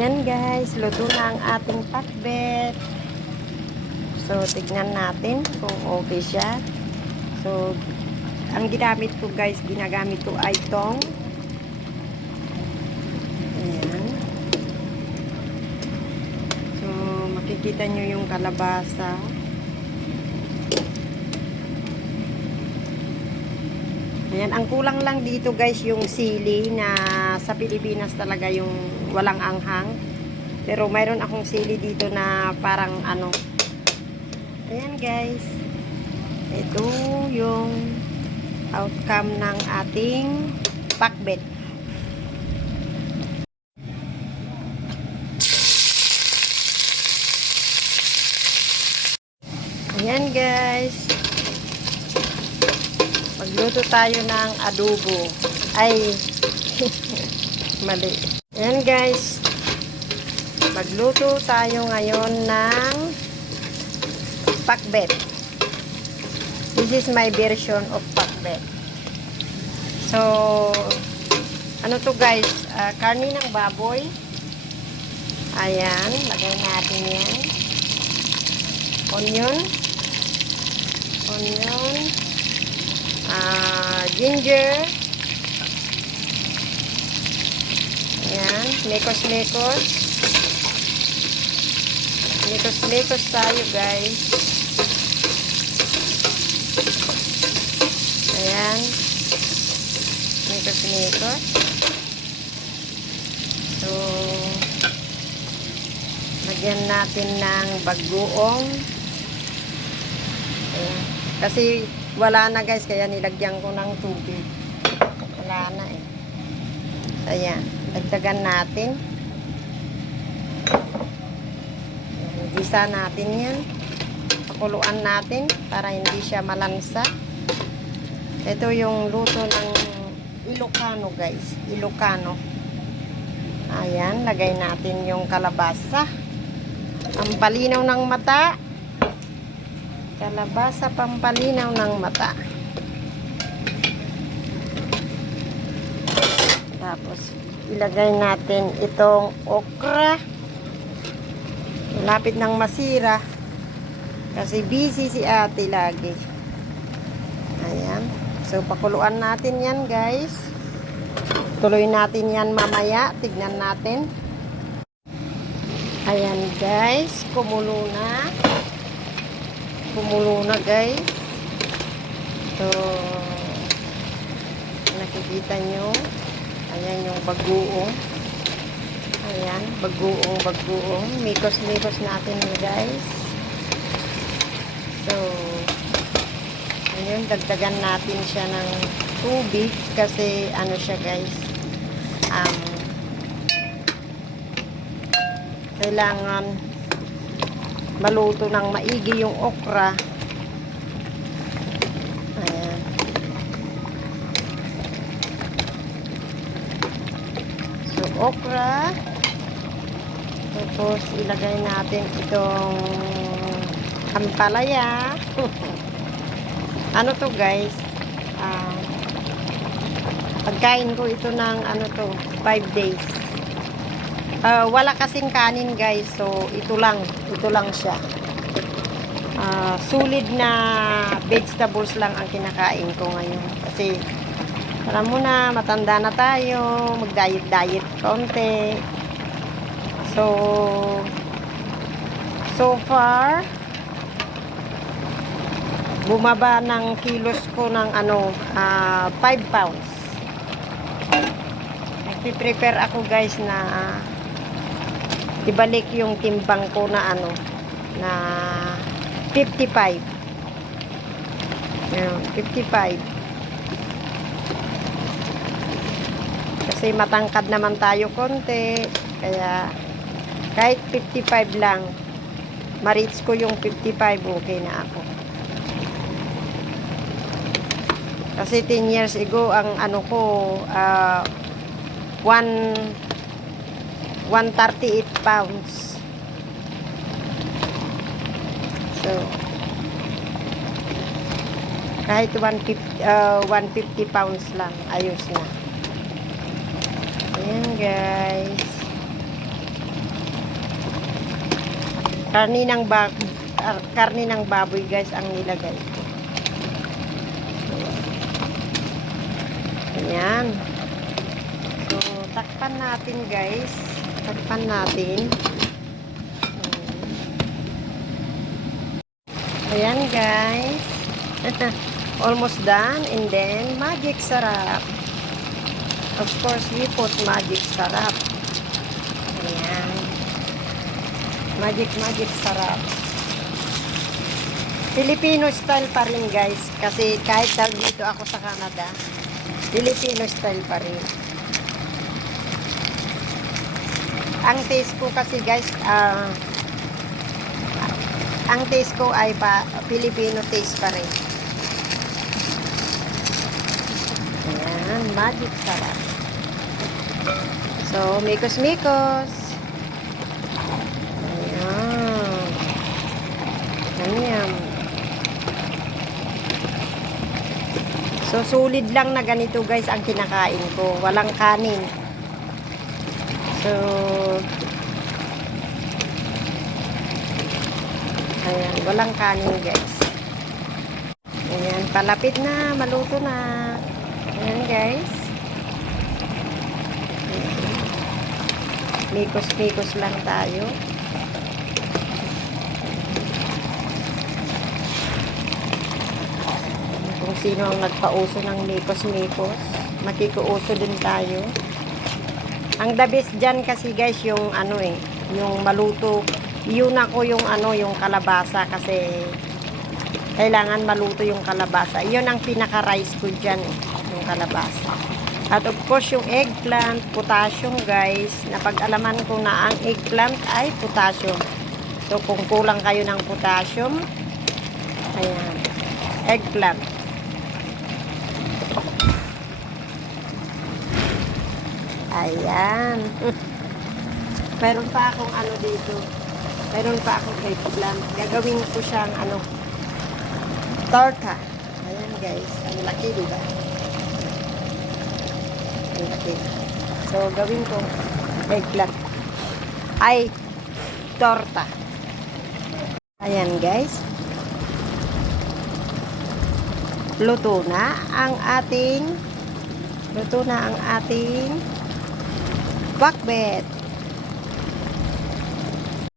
Ayan guys, luto na ang ating pakbet. So, tignan natin kung okay siya. So, ang ginamit ko guys, ginagamit ko ay tong. Ayan. So, makikita nyo yung kalabasa. Ayan, ang kulang lang dito guys yung sili na sa Pilipinas talaga yung walang anghang. Pero mayroon akong sili dito na parang ano. Ayan guys. Ito yung outcome ng ating pakbet. Ayan guys. Magluto tayo ng adobo. Ay, mali. Ayan guys. Magluto tayo ngayon ng pakbet. This is my version of pakbet. So, ano to guys? Karni ng baboy. Ayan. Lagay natin yan. Onion. Ginger. Ayan, mekos-mekos. Mekos-mekos tayo guys. Ayan. Mekos-mekos. So, lagyan natin ng bagoong. Ayan. Kasi wala na guys, kaya nilagyan ko ng tubig. Wala na eh. Ayan, dagdagan natin. Ayan, gisa natin yan. Pakuluan natin para hindi siya malansa. Ito yung luto ng Ilocano guys. Ilocano. Ayan, lagay natin yung kalabasa. Ang palinaw ng mata. Kalabasa pampalinaw ng mata. Tapos, ilagay natin itong okra. Malapit ng masira. Kasi busy si ate lagi. Ayan. So, pakuluan natin yan guys. Tuloy natin yan mamaya. Tignan natin. Ayan guys. Kumulo na. Kumulo na guys. So, nakikita nyo. Ayan yung bagoong. Ayan, bagoong. Mikos natin guys. So, ayun, dagdagan natin siya ng tubig kasi ano siya guys. Kailangan maluto ng maigi yung okra. Ayan. So, okra. Tapos, ilagay natin itong ampalaya. Ano to guys? Pagkain ko ito ng ano to, 5 days. Wala kasing kanin guys, so ito lang siya. Solid na vegetables lang ang kinakain ko ngayon kasi alam mo na, matanda na tayo, mag-diet konti. So far bumaba ng kilos ko ng 5 pounds. Nagpi-prepare ako guys na ibalik yung timbang ko na na 55. Ayan, 55. Kasi matangkad naman tayo konti, kaya kahit 55 lang, ma-reach ko yung 55, okay na ako. Kasi 10 years ago, ang ko, 138 pounds. So, kahit 150 pounds lang, ayos na. Ayan guys. Karni ng baboy guys ang nilagay ko. Ayan. So, takpan natin guys. Takpan natin. Ayan guys. Almost done. And then, magic sarap. Of course, we put magic sarap. Ayan. Magic sarap. Filipino style pa rin guys. Kasi kahit dito ako sa Canada, Filipino style pa rin. Ang taste ko kasi guys, ang taste ko ay Filipino taste pa rin. Ayan, magic sarap. So, mikos-mikos. Ayan. Ayan. So, solid lang na ganito guys ang kinakain ko. Walang kanin. So, ayan. Walang kanin guys. Ayan. Palapit na. Maluto na. Ayan guys. Mikos-mikos lang tayo. Kung sino ang nagpauso ng mikos-mikos, makikuuso din tayo. Ang the best dyan kasi guys, yung yung maluto. Yun ako yung yung kalabasa kasi kailangan maluto yung kalabasa. Yun ang pinaka-rice ko dyan, yung kalabasa. At of course, yung eggplant, potassium guys. Napag-alaman ko na ang eggplant ay potassium. So, kung kulang kayo ng potassium, ayan, eggplant. Ayan. Meron pa akong dito. Meron pa akong eggplant. Gagawin ko siyang torta. Ayan guys. Ang laki, diba? Ang laki. So, gawin ko eggplant. Ay, torta. Ayan guys. Luto na ang ating pakbet.